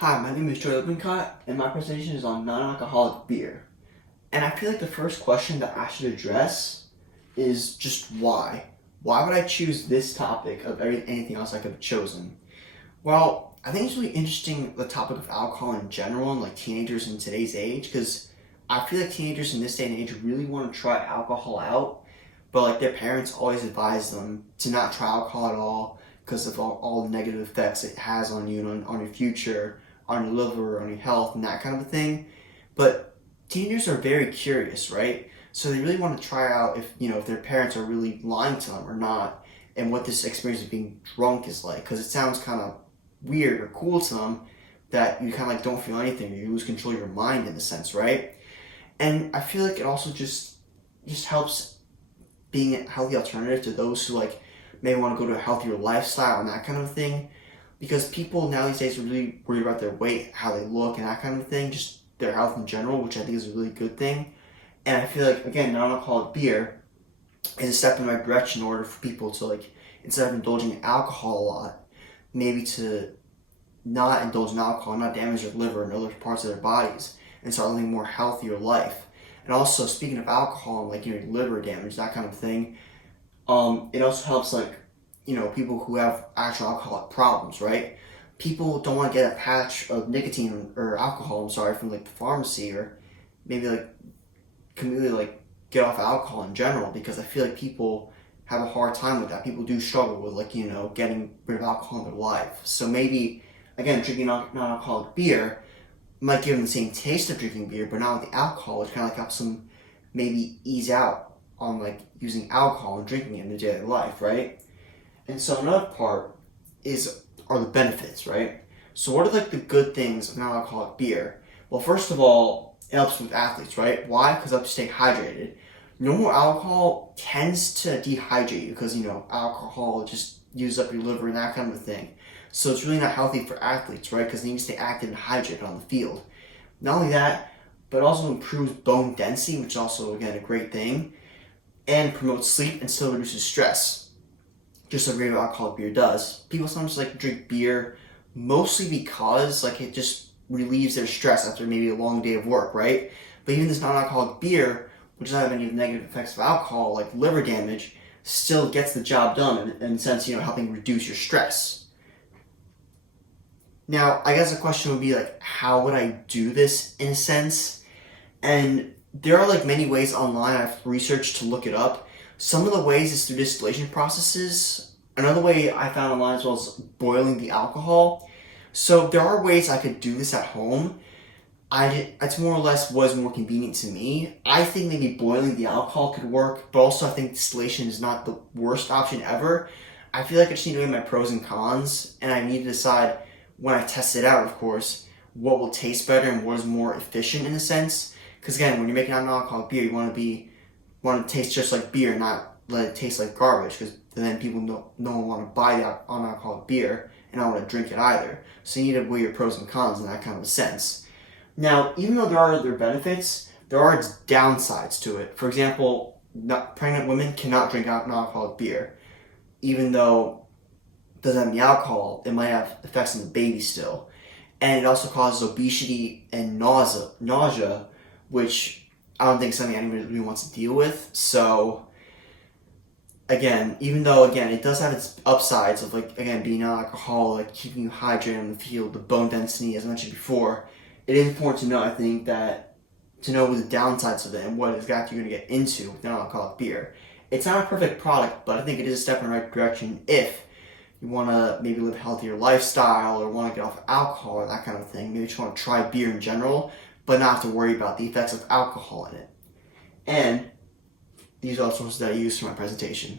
Hi, my name is Joy Lipencott, and my presentation is on non-alcoholic beer. And I feel like the first question that I should address is just why? Why would I choose this topic of anything else I could have chosen? Well, I think it's really interesting, the topic of alcohol in general and like teenagers in today's age, because I feel like teenagers in this day and age really want to try alcohol out, but like their parents always advise them to not try alcohol at all because of all the negative effects it has on you and on your future, on your liver, on your health, and that kind of a thing. But teenagers are very curious, right? So they really want to try out if their parents are really lying to them or not, and what this experience of being drunk is like, because it sounds kind of weird or cool to them that you kind of like don't feel anything, or you lose control of your mind in a sense, right? And I feel like it also just helps being a healthy alternative to those who like may want to go to a healthier lifestyle and that kind of thing. Because people now these days are really worried about their weight, how they look, and that kind of thing, just their health in general, which I think is a really good thing. And I feel like, again, non-alcoholic beer is a step in the right direction in order for people to, like, instead of indulging in alcohol a lot, maybe to not indulge in alcohol, not damage their liver and other parts of their bodies, and start living a more healthier life. And also, speaking of alcohol and, like, liver damage, that kind of thing, it also helps, like, people who have actual alcoholic problems, right? People don't want to get a patch of nicotine or alcohol, from like the pharmacy, or maybe like completely like get off alcohol in general, because I feel like people have a hard time with that. People do struggle with getting rid of alcohol in their life. So maybe, again, drinking non-alcoholic beer might give them the same taste of drinking beer, but not with the alcohol, which kind of like helps them maybe ease out on like using alcohol and drinking it in their daily life, right? And so another part are the benefits, right? So what are like the good things of non-alcoholic beer? Well, first of all, it helps with athletes, right? Why? Because it helps you stay hydrated. No more alcohol tends to dehydrate you because alcohol just uses up your liver and that kind of thing. So it's really not healthy for athletes, right? Because they need to stay active and hydrated on the field. Not only that, but also improves bone density, which is also again a great thing, and promotes sleep and still reduces stress, just like regular alcoholic beer does. People sometimes like drink beer mostly because like it just relieves their stress after maybe a long day of work, right? But even this non-alcoholic beer, which doesn't have any of the negative effects of alcohol, like liver damage, still gets the job done in a sense, helping reduce your stress. Now, I guess the question would be like, how would I do this in a sense? And there are like many ways online I've researched to look it up. Some of the ways is through distillation processes. Another way I found online as well is boiling the alcohol. So there are ways I could do this at home. It's more or less was more convenient to me. I think maybe boiling the alcohol could work, but also I think distillation is not the worst option ever. I feel like I just need to weigh my pros and cons, and I need to decide when I test it out, of course, what will taste better and what is more efficient in a sense. Because again, when you're making non-alcoholic beer, you want to taste just like beer, not let it taste like garbage, because then people don't want to buy that non-alcoholic beer and not want to drink it either. So you need to weigh your pros and cons in that kind of a sense. Now, even though there are other benefits, there are downsides to it. For example, pregnant women cannot drink non-alcoholic beer. Even though it doesn't have any alcohol, it might have effects on the baby still. And it also causes obesity and nausea, which I don't think something anyone really wants to deal with. So again, even though it does have its upsides of like again being non-alcoholic, keeping you hydrated on the field, the bone density as I mentioned before, it is important to know, I think, that to know the downsides of it and what exactly you're going to get into with non-alcoholic beer. It's not a perfect product, but I think it is a step in the right direction if you want to maybe live a healthier lifestyle or want to get off alcohol or that kind of thing. Maybe you just want to try beer in general, but not have to worry about the effects of alcohol in it. And these are all sources that I use for my presentation.